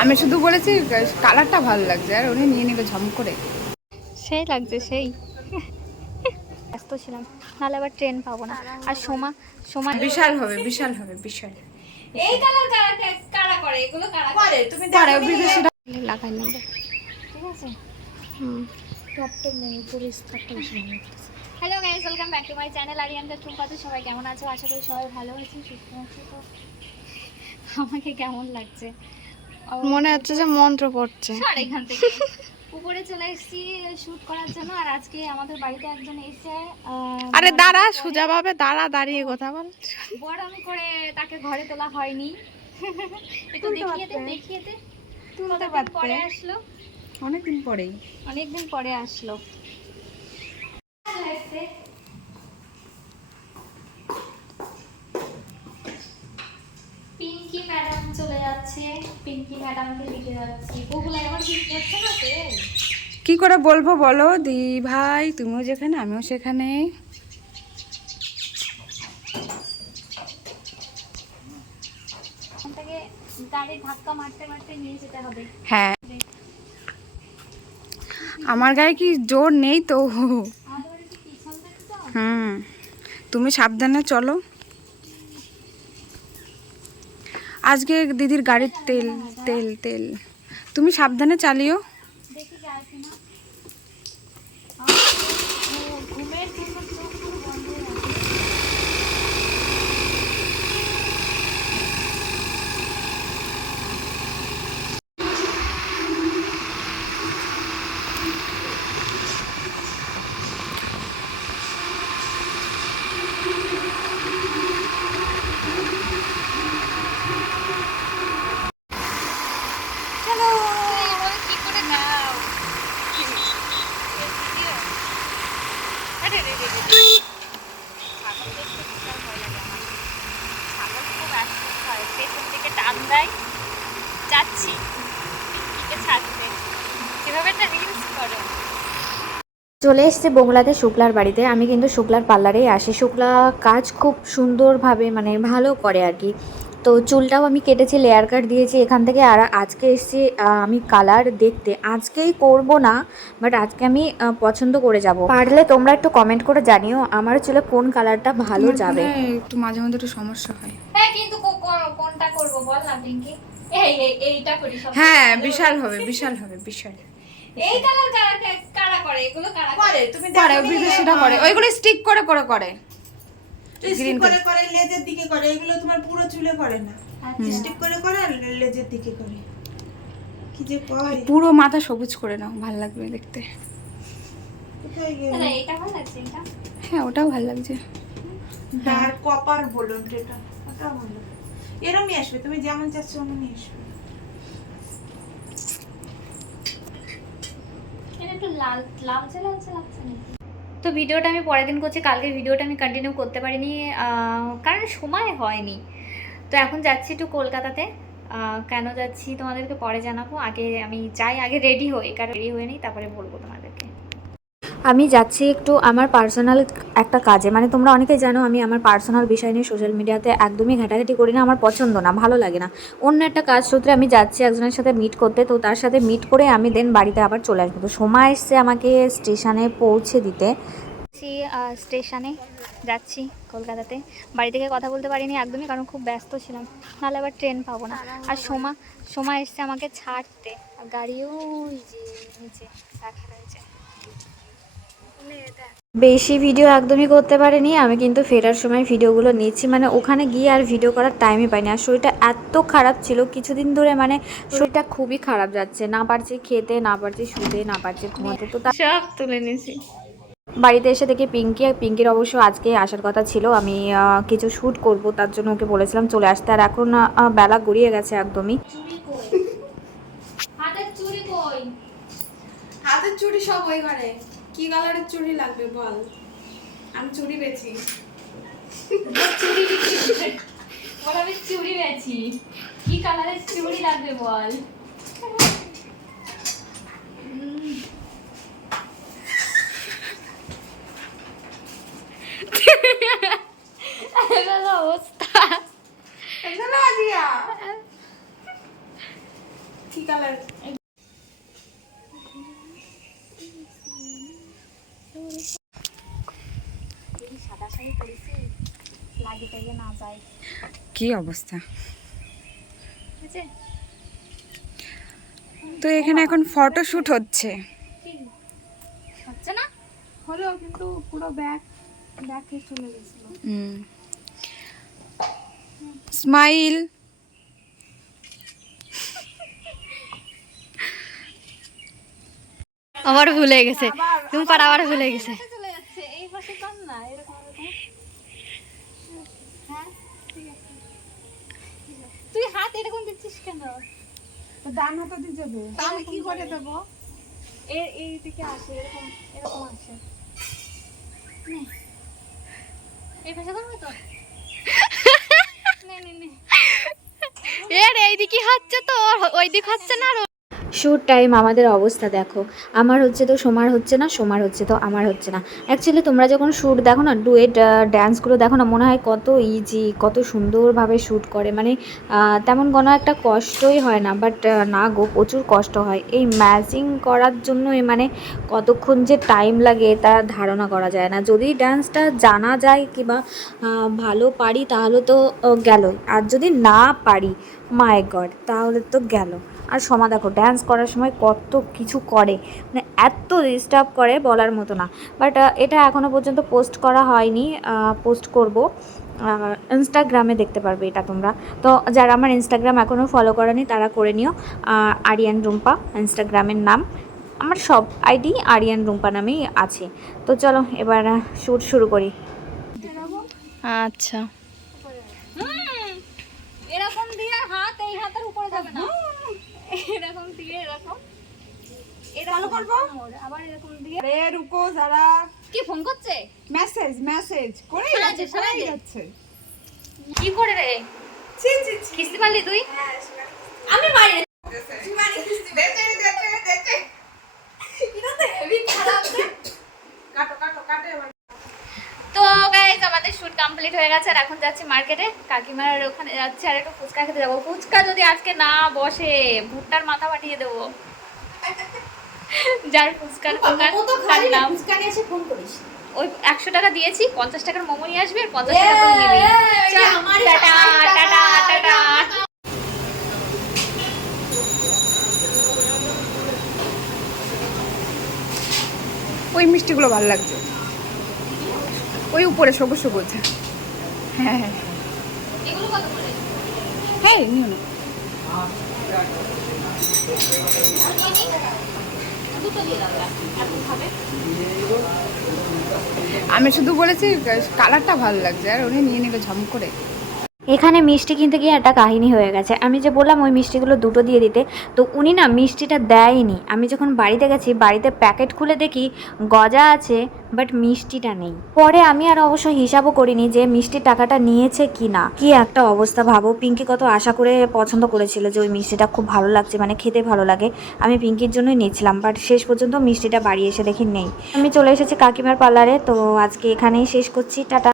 আমি শুধু বলেছি কালারটা ভালো লাগছে আর উনি নিয়ে নিল ঝম করে। সেই লাগছে সেই। ব্যস্ত ছিলাম নাহলে আবার ট্রেন পাবো না। আর সোমা সোমা বিশাল হবে বিশাল হবে বিশাল। এই কালার কারা করে এগুলো কারা করে? তুমি পরে বিদেশিরা লাগাই নেব। ঠিক আছে? হুম। টপটপ নেই বেশি ভালো hello guys welcome back to my channel আরিয়ানটা টুম্পাতে সবাই কেমন আছো? আশা করি সবাই ভালো আছেন সুস্থ আছো। তো আমাকে কেমন লাগছে? মনে হচ্ছে যে মন্ত্র পড়ছে। আর এখান থেকে। উপরে চলে এসেছি শুট করার জন্য আর আজকে আমাদের বাড়িতে একজন এসে আরে দাঁড়া সোজা ভাবে দাঁড়া দাঁড়িয়ে কথা বল। বড়ামি করে তাকে ঘরে তোলা হয়নি। একটু দেখিয়ে দে দেখিয়ে দে। তুলতে পারতে পরে আসলো? অনেকদিন পরেই। অনেকদিন পরে আসলো পিঙ্কি ম্যাডাম চলে যাচ্ছে পিঙ্কি ম্যাডামকে লিখে যাচ্ছি। ওগুলো আমার ঠিক যাচ্ছে না কি করে বলব বলো? দি ভাই তুমিও যেখানে আমিও সেখানে। এখান থেকে গাড়ি ধাক্কা মারতে মারতে নিয়ে যেতে হবে। হ্যাঁ। আমার গায়ে কি জোর নেই তো? হুম। তুমি সাবধানে চলো। আজকে দিদির গাড়ির তেল তেল তেল। তুমি সাবধানে চালিও আমার ঘু- ঘুমের জন্য চোখ পুরো বন্ধ হয়ে আছে কি করে নাও ছাগল দেখতে বিশাল ভয় লাগে আমার ছাগল খুব অ্যাক্টিভ হয় পেছন থেকে টান দেয়। যাচ্ছি। পিঙ্কিকে ছাড়তে। সেভাবে একটা রিলস করে? চলে এসছে বংলাতে শুক্লার বাড়িতে। আমি কিন্তু শুক্লার পার্লারেই আসি। শুক্লা কাজ খুব সুন্দরভাবে মানে ভালো করে আর কি। তো চুলটাও আমি কেটেছি লেয়ার কাট দিয়েছি এখান থেকে আর আজকে এসছি আমি কালার দেখতে। আজকেই করব না বাট আজকে আমি পছন্দ করে যাব। পারলে তোমরা একটু কমেন্ট করে জানিও আমার চুলে কোন কালারটা ভালো যাবে। হ্যাঁ, একটু মাঝে মধ্যে একটু সমস্যা হয়? হ্যাঁ কিন্তু কোনটা করব বল না পিঙ্কি। এই এই এইটা করি সব। হ্যাঁ বিশাল হবে বিশাল হবে বিশাল। এই কালার কারা কারা করে? এগুলো কারা করে তুমি করে? বিদেশিরা করে। ওইগুলো স্টিক করে করে করে। স্টিক করে করে লেজের দিকে করে এগুলো তোমার পুরো চুলে করে না। আচ্ছা। স্টিক করে করে আর লেজের দিকে করে। কি যে কয় পুরো মাথা সবুজ করে নাও ভালো লাগবে দেখতে। কোথায় গেল? দাদা এটা ভালো লাগছে এটা? হ্যাঁ ওটাও ভালো লাগছে। হ্যাঁ আর কপার বলুন এটা ওটা ভালো এরমই আসবে তুমি যেমন চাচ্ছ অমনই আসবে। এটা একটু লাল লালচে লালচে লাগছে নাকি? তো ভিডিওটা আমি পরের দিন করছি কালকে ভিডিওটা আমি কন্টিনিউ করতে পারিনি কারণ সময় হয়নি। তো এখন যাচ্ছি একটু কলকাতাতে কেন যাচ্ছি তোমাদেরকে পরে জানাব, আগে আমি যাই, আগে রেডি হই, কারণ রেডি হয়ে নিই, তারপরে বলব তোমাদেরকে। আমি যাচ্ছি একটু আমার পার্সোনাল একটা কাজে। মানে তোমরা অনেকেই জানো আমি আমার পার্সোনাল বিষয় নিয়ে সোশ্যাল মিডিয়াতে একদমই ঘাটাঘাটি করি না, আমার পছন্দ না, ভালো লাগে না। অন্য একটা কাজ সূত্রে আমি যাচ্ছি একজনের সাথে মিট করতে, তো তার সাথে মিট করে আমি দেন বাড়িতে আবার চলে আসব। তো সময় এসছে আমাকে স্টেশনে পৌঁছে দিতে। স্টেশনে যাচ্ছি কলকাতাতে। বাড়ি থেকে কথা বলতে পারিনি একদমই, কারণ খুব ব্যস্ত ছিলাম। নাহলে আবার ট্রেন পাবো না। আর সোমা সোমা এসছে আমাকে ছাড়তে। আর গাড়িও নিচে রাখা রয়েছে। বেশি ভিডিও একদমই করতে পারিনি আমি কিন্তু ফেরার সময় ভিডিওগুলো নিচ্ছি। মানে ওখানে গিয়ে আর ভিডিও করার টাইমই পাইনি। আর শরীরটা এত খারাপ ছিল কিছুদিন ধরে মানে শরীরটা খুবই খারাপ যাচ্ছে। না পারছি খেতে না পারছি শুতে না পারছি ঘুমাতে। তো সব তুলে নিয়েছি। বাড়িতে এসে দেখি পিঙ্কি আর পিঙ্কির অবশ্য আজকে আসার কথা ছিল। আমি কিছু শ্যুট করব তার জন্য ওকে বলেছিলাম চলে আসতে। আর এখন বেলা গড়িয়ে গেছে একদমই। হাতের চুড়ি কই? হাতের চুড়ি সব ওই ঘরে। কি কালারের চুড়ি লাগবে বল? আমি চুড়ি বেছি চুড়ি বল আমি চুড়ি বেছি কি কালারের চুড়ি লাগবে বল? অবস্থা। কি কালার? কি অবস্থা? তো এখানে এখন ফটোশুট হচ্ছে। হচ্ছে না? হলো কিন্তু পুরো ব্যাগ ব্যাগে চলে গেছিল। স্মাইল আবার ভুলে গেছে। তুমি আবার ভুলে গেছে চলে যাচ্ছে এই পাশে কম না এরকম এরকম হ্যাঁ ঠিক আছে তুই হাত এরকম দিচ্ছিস ডান হাতে দিয়ে যাবে। তাহলে কি করে দেবো? এর এই দিকে আসে এরকম এরকম আসে। এই পাশে করবে তো? নে নে নে। এর এই দিকে হচ্ছে তো ওই দিক হচ্ছে না শ্যুট টাইম আমাদের অবস্থা দেখো। আমার হচ্ছে তো, সোমার হচ্ছে না, সোমার হচ্ছে তো, আমার হচ্ছে না। অ্যাকচুয়ালি তোমরা যখন শ্যুট দেখো না ডুয়েট ড্যান্সগুলো দেখো না, মনে হয় কত ইজি কত সুন্দরভাবে শ্যুট করে। মানে তেমন কোনো একটা কষ্টই হয় না বাট না গো, প্রচুর কষ্ট হয়। এই ম্যাচিং করার জন্য মানে কতক্ষণ যে টাইম লাগে তা ধারণা করা যায় না। যদি ডান্সটা জানা যায় কিংবা ভালো পারি, তাহলে তো গেলই। আর যদি না পারি মাই গড তাহলে তো গেল। আর সমা দেখো ড্যান্স করার সময় কত কিছু করে। মানে এত ডিস্টার্ব করে বলার মতো না। বাট এটা এখনও পর্যন্ত পোস্ট করা হয়নি পোস্ট করব। ইনস্টাগ্রামে দেখতে পারবে এটা তোমরা। তো যারা আমার ইনস্টাগ্রাম এখনও ফলো করেনি, তারা করে নিও। আরিয়ান রুম্পা ইনস্টাগ্রামের নাম। আমার সব আইডি আরিয়ান রুম্পা নামেই আছে। তো চলো, এবার শ্যুট শুরু করি। আচ্ছা হুম, এরকম দিয়ে হাত এই হাতের উপরে যাবে না এরকম দিয়ে এরকম। করব? আবার এরকম দিয়ে। রে রুকো যারা কি ফোন করছে? মেসেজ মেসেজ করে যাচ্ছে যায়। যাচ্ছে। কি করে রে? ছি ছি তুই? হ্যাঁ আমি মারি মানে দেখে দেখে দেখে এটা তো হেভি খারাপ রে কাটো কাটো কাটে এবার তো গাইজ আমাদের শুট কমপ্লিট হয়ে গেছে আর এখন যাচ্ছি মার্কেটে কাকিমার ওখানে যাচ্ছি আর একটু ফুচকা খেতে যাব। ফুচকা যদি আজকে না বসে ভুট্টার মাথা পাঠিয়ে দেবো। যার ফুচকার দোকান তার নাম। এসে ফোন করিস। ওই একশো টাকা দিয়েছি পঞ্চাশ টাকার মোমো নিয়ে আসবে আর পঞ্চাশ টাকা করে নিবি। টাটা টাটা টাটা ওই মিষ্টিগুলো ভালো লাগছে। ওই উপরে সবুজ সবুজ। হ্যাঁ হ্যাঁ। হ্যাঁ আমি শুধু বলেছি, কালারটা ভালো লাগছে। আর উনি নিয়ে নিল ঝম করে। এখানে মিষ্টি কিনতে গিয়ে একটা কাহিনী হয়ে গেছে। আমি যে বললাম ওই মিষ্টিগুলো দুটো দিয়ে দিতে, তো উনি না মিষ্টিটা দেয়নি। আমি যখন বাড়িতে গেছি, বাড়িতে প্যাকেট খুলে দেখি গজা আছে, বাট মিষ্টিটা নেই। পরে আমি আর অবশ্য হিসাবও করিনি যে মিষ্টির টাকাটা নিয়েছে কি না কি একটা অবস্থা ভাবো। পিঙ্কি কত আশা করে পছন্দ করেছিল যে ওই মিষ্টিটা খুব ভালো লাগছে মানে খেতে ভালো লাগে। আমি পিঙ্কির জন্যই নিয়েছিলাম, বাট শেষ পর্যন্ত মিষ্টিটা বাড়ি এসে দেখি নেই। আমি চলে এসেছি কাকিমার পার্লারে, তো আজকে এখানেই শেষ করছি। টাটা।